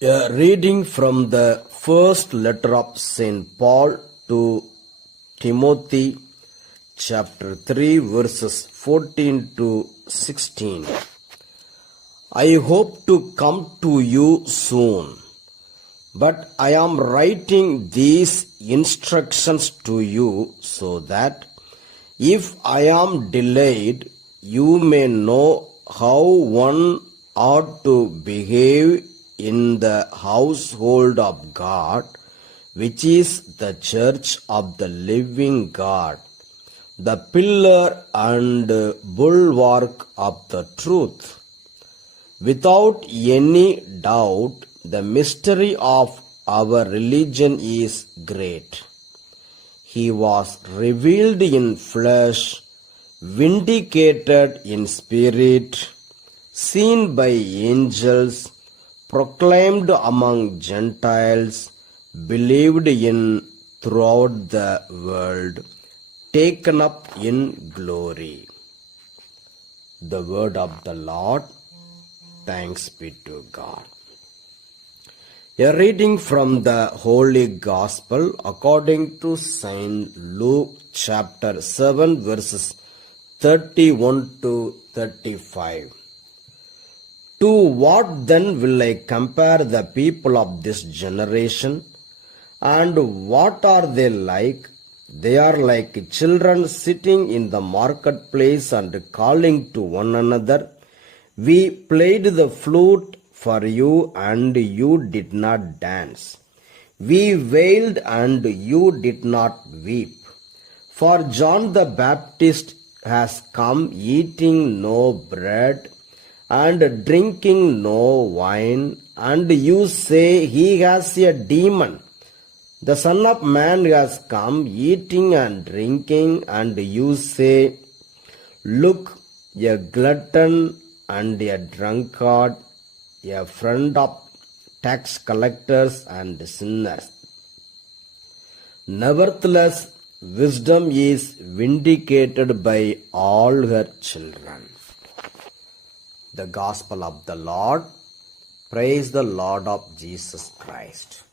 A reading from the first letter of St. Paul to Timothy, chapter 3, verses 14 to 16. I hope to come to you soon, but I am writing these instructions to you so that if I am delayed, you may know how one ought to behave in the household of God, which is the church of the living God, the pillar and bulwark of the truth. Without any doubt, the mystery of our religion is great. He was revealed in flesh, vindicated in spirit, seen by angels, proclaimed among Gentiles, believed in throughout the world, taken up in glory. The word of the Lord. Thanks be to God. A reading from the Holy Gospel according to St. Luke chapter 7 verses 31 to 35. To what then will I compare the people of this generation? And what are they like? They are like children sitting in the marketplace and calling to one another, we played the flute for you and you did not dance. We wailed and you did not weep. For John the Baptist has come eating no bread and drinking no wine, and you say he has a demon. The Son of Man has come eating and drinking, and you say, look, a glutton and a drunkard, a friend of tax collectors and sinners. Nevertheless, wisdom is vindicated by all her children. The Gospel of the Lord. Praise the Lord of Jesus Christ.